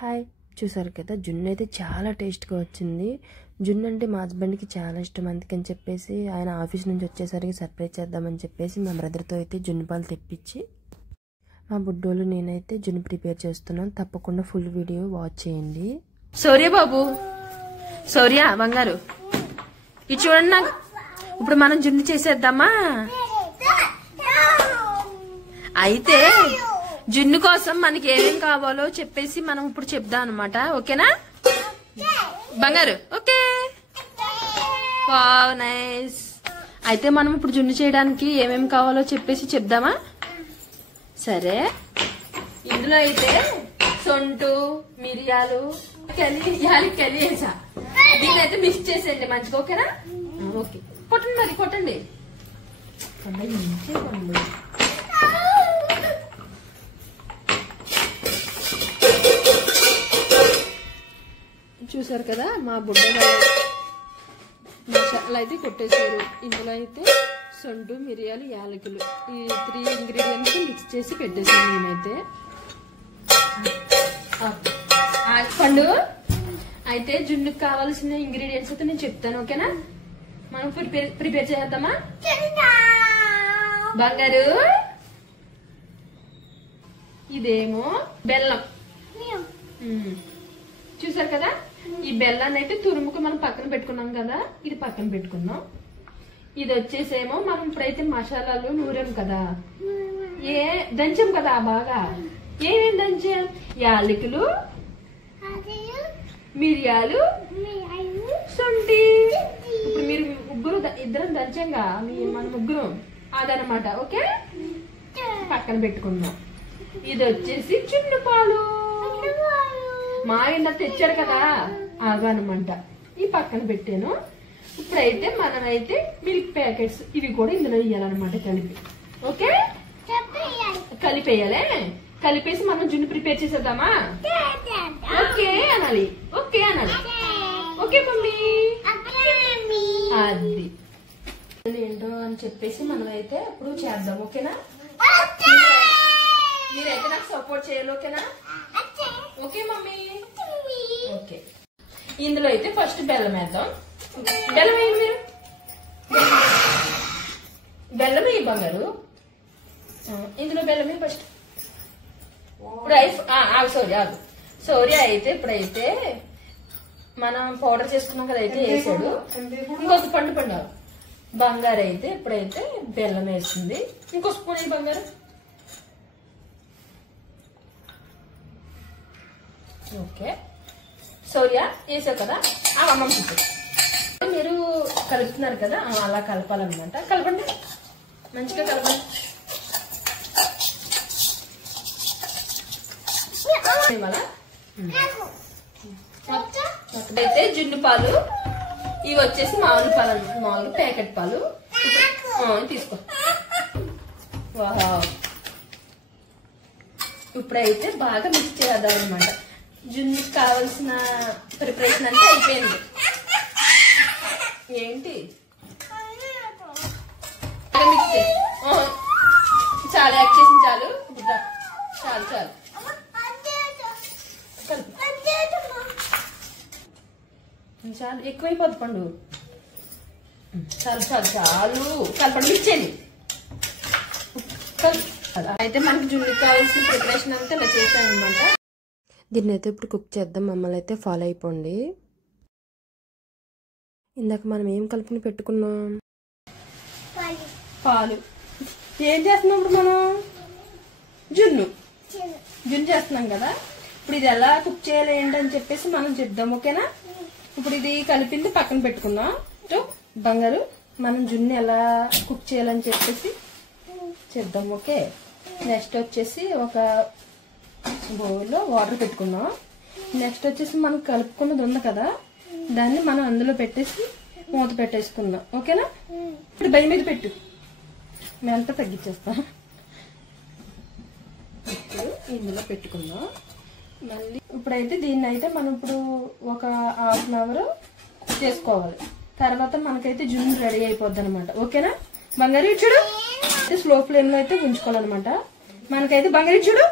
Hi, చూసారు కదా జున్ను అయితే చాలా టేస్ట్గా వచ్చింది. జున్ను అంటే మా హస్బెండ్కి చాలా ఇష్టం. అందుకని చెప్పేసి ఆయన ఆఫీస్ నుంచి వచ్చేసరికి సర్ప్రైజ్ చేద్దామని చెప్పేసి మా బ్రదర్తో అయితే జున్ను పాలు తెప్పించి మా బుడ్డోళ్ళు నేనైతే జున్ను ప్రిపేర్ చేస్తున్నాను. తప్పకుండా ఫుల్ వీడియో వాచ్ చేయండి. సౌర్య బాబు, సౌర్య బంగారు, ఇది చూడండి. నాకు ఇప్పుడు మనం జున్ను చేసేద్దామా? అయితే జున్ను కోసం మనకి ఏమేం కావాలో చెప్పేసి మనం ఇప్పుడు చెప్దాం అనమాట. ఓకేనా బంగారు? Okay, wow nice. అయితే మనం ఇప్పుడు జున్ను చేయడానికి ఏమేం కావాలో చెప్పేసి చెప్దామా? సరే, ఇందులో అయితే సొంటు, మిరియాలు, యాలక్కలు వేసా. దీన్ని అయితే మిక్స్ చేసేయండి మంచిగా. ఓకేనా? ఓకే, కొట్టండి మరి, కొట్టండి. చూసారు కదా మా బుడ్డ మసాలా అయితే కొట్టేశారు. ఇందులో అయితే సొంటు, మిరియాలు, యాలకులు ఈ 3 ఇంగ్రీడియంట్స్ మిక్స్ చేసి పెట్టేసాను నేనైతే. పండు అయితే జున్నుకు కావాల్సిన ఇంగ్రీడియంట్స్ అయితే నేను చెప్తాను. ఓకేనా? మనం ప్రిపేర్ చేద్దామా? బంగారు, ఇదేమో బెల్లం. చూసారు కదా, ఈ బెల్లాన్ని అయితే తురుముకు మనం పక్కన పెట్టుకున్నాం కదా, ఇది పక్కన పెట్టుకున్నాం. ఇది వచ్చేసేమో మనం ఇప్పుడైతే మసాలాలు నూరాం కదా, దంచాం కదా బాగా. ఏమేమి దంచాం? యాలకులు, మిరియాలు, సొంటి. ఇప్పుడు మీరు ఇద్దరం దంచంగా, మన ముగ్గురం అదనమాట. ఓకే, పక్కన పెట్టుకుందాం. ఇది వచ్చేసి జున్ను పాలు, మా ఆయన తెచ్చారు కదా అవన్నమాట. ఈ పక్కన పెట్టాను. ఇప్పుడైతే మనమైతే మిల్క్ ప్యాకెట్స్ ఇవి కూడా ఇందులో వేయాలన్నమాట కలిపి. ఓకే, కలిపేయాలే. కలిపేసి మనం జున్ను ప్రిపేర్ చేసేద్దామా? ఓకే అనాలి, ఓకే అనాలి. ఓకే మమ్మీ, అది ఏంటో అని చెప్పేసి మనం అయితే ఇప్పుడు చేద్దాం. ఓకేనా? మీరైతే నాకు సపోర్ట్ చేయాలి. ఓకేనా? Okay mummy, okay. ఇందులో అయితే ఫస్ట్ బెల్లం వేద్దాం. బెల్లం వేయండి మీరు. బెల్లం వేయి బంగారు. ఇందులో బెల్లం వేయి ఫస్ట్. ఇప్పుడు సౌర్య అయితే ఇప్పుడైతే మనం పౌడర్ చేసుకున్నాం కదా, అయితే వేసాడు. ఇంకొక పండు బంగారు అయితే ఇప్పుడైతే బెల్లం వేస్తుంది. ఇంకో స్పూన్ వేయి బంగారు. ఓకే, సౌర్య వేసావు కదా, అమ్మమ్మ మీరు కలుపుతున్నారు కదా, అలా కలపాలన్నమాట. కలపండి, మంచిగా కలపండి. అయితే జున్ను పాలు ఇవి వచ్చేసి మామూలు పాలు అన్నమాట, మామూలు ప్యాకెట్ పాలు. తీసుకో. వావ్, ఇప్పుడైతే బాగా మిక్స్ చేద్దాం అనమాట. జున్నుకి కావాల్సిన ప్రిపరేషన్ అంతా అయిపోయింది. ఏంటి మిక్స్ చాలా యాడ్ చేసింది, చాలు చాలు చాలు. చాలు, ఎక్కువైపోద్ది పండు. చాలు చాలు చాలు, కలపండి, మిక్స్ చేయండి. అయితే మనకి జున్నుకి కావాల్సిన ప్రిపరేషన్ అంతా ఇలా చేశాను అనమాట. దీన్ని అయితే ఇప్పుడు కుక్ చేద్దాం. మమ్మల్ని అయితే ఫాలో అయిపోండి. ఇందాక మనం ఏం కలుపుని పెట్టుకున్నాం? పాలు. ఏం చేస్తున్నాం ఇప్పుడు మనం? జున్ను చేస్తున్నాం కదా. ఇప్పుడు ఇది ఎలా కుక్ చేయాలి ఏంటని చెప్పేసి మనం చెప్దాం. ఓకేనా? ఇప్పుడు ఇది కలిపింది పక్కన పెట్టుకుందాం. బంగారు, మనం జున్ను ఎలా కుక్ చేయాలని చెప్పేసి చెప్దాం. ఓకే, నెక్స్ట్ వచ్చేసి ఒక బౌల్లో వాటర్ పెట్టుకుందాం. నెక్స్ట్ వచ్చేసి మనం కలుపుకున్నది ఉంది కదా, దాన్ని మనం అందులో పెట్టేసి మూత పెట్టేసుకుందాం. ఓకేనా? ఇప్పుడు బై మీద పెట్టు, మేమంతా తగ్గించేస్తాం. ఇందులో పెట్టుకుందాం. మళ్ళీ ఇప్పుడైతే దీన్ని అయితే మనం ఇప్పుడు ఒక ½ అవర్ చేసుకోవాలి. తర్వాత మనకైతే జున్ను రెడీ అయిపోద్ది అనమాట. ఓకేనా బంగారు? చూడు, స్లో ఫ్లేమ్ లో అయితే ఉంచుకోవాలన్నమాట. మనకైతే బంగారు చూడు,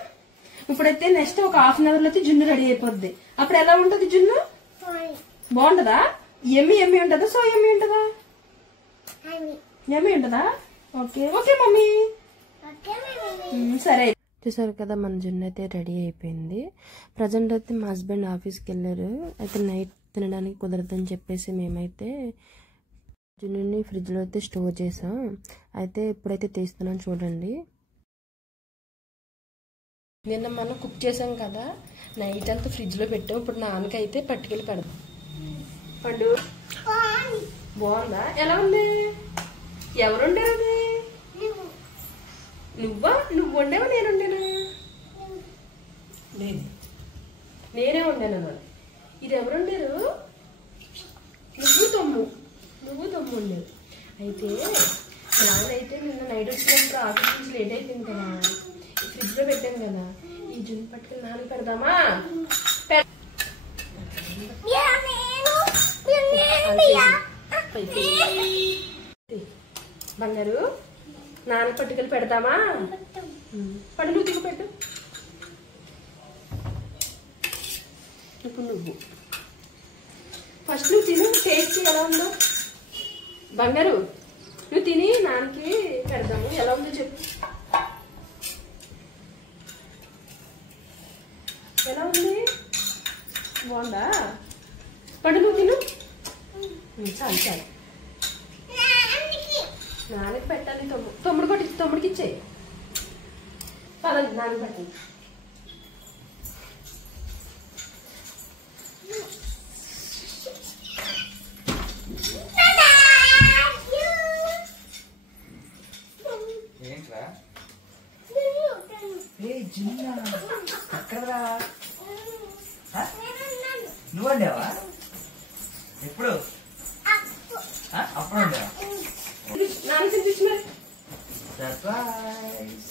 ఇప్పుడైతే నెక్స్ట్ ఒక హాఫ్ అన్ అవర్ లో అయితే జున్ను రెడీ అయిపోద్ది. అప్పుడు ఎలా ఉంటది జున్ను? బాగుంటదా? ఎమ్మి ఎమ్మి ఉంటదా? సో ఎమ్మి ఉంటదా? ఎమ్మి ఉంటదా? Okay okay mummy. సరే. చూసారు కదా, మన జున్ను అయితే రెడీ అయిపోయింది. ప్రజెంట్ అయితే మా హస్బెండ్ ఆఫీస్కి వెళ్ళారు. అయితే నైట్ తినడానికి కుదరదని చెప్పేసి మేమైతే జున్నుని ఫ్రిడ్జ్లో అయితే స్టోర్ చేసాం. అయితే ఇప్పుడైతే తీస్తున్నాం చూడండి. నిన్న మనం కుక్ చేసాం కదా, నైట్ అంతా ఫ్రిడ్జ్లో పెట్టాం. ఇప్పుడు నాన్నకైతే పట్టుకెళ్ళి పెడదాం. పండు బాగుందా? ఎలా ఉంది? ఎవరు వండారు అది? నువ్వా? నువ్వు వండావా నేను వండానా? నేనే వండాను. ఇది ఎవరు వండారు? నువ్వు తమ్ము వండారు. అయితే నాన్నైతే నిన్న నైట్ వచ్చినప్పుడు ఆఫీస్ నుంచి లేట్ అయిపోయింది కదా, ఫ్రిడ్జ్ లో పెట్టాను కదా, ఈ జున్ను పట్టుకుని నాన్న పెడదామా? బంగారు నాన్న పట్టుకెళ్ళి పెడతామా? పడు, నువ్వు దిగు పెట్టు. ఇప్పుడు నువ్వు ఫస్ట్ నువ్వు తిను, టేస్ట్ ఎలా ఉందో. బంగారు నువ్వు తిని నాన్నకి పెడదాము. ఎలా ఉందో చెప్పు. ఎలా ఉంది? బాగుందా? పండు నువ్వు తిను. చాలు చాలు. నాన్నకి పెట్టాలి. తమ్ముడికి ఇచ్చేయి. పదండి నాన్నకి పెట్టండి. నువ్వు వండావా? ఎప్పుడు? అప్పుడు వండావా? నాన్న చూసి మరి. సర్ప్రైజ్.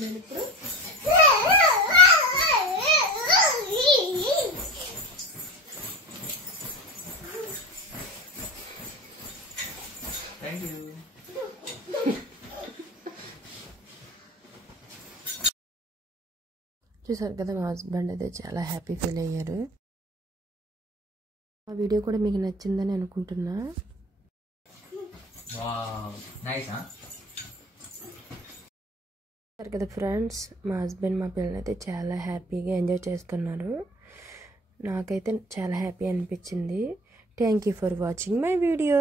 నేను ఇప్పుడు థ్యాంక్ యూ. చూసారు కదా, మా హస్బెండ్ అయితే చాలా హ్యాపీ ఫీల్ అయ్యారు. ఆ వీడియో కూడా మీకు నచ్చిందని అనుకుంటున్నా. చూసారు కదా ఫ్రెండ్స్, మా హస్బెండ్ మా పిల్లలు అయితే చాలా హ్యాపీగా ఎంజాయ్ చేస్తున్నారు. నాకైతే చాలా హ్యాపీ అనిపించింది. Thank you for watching my video.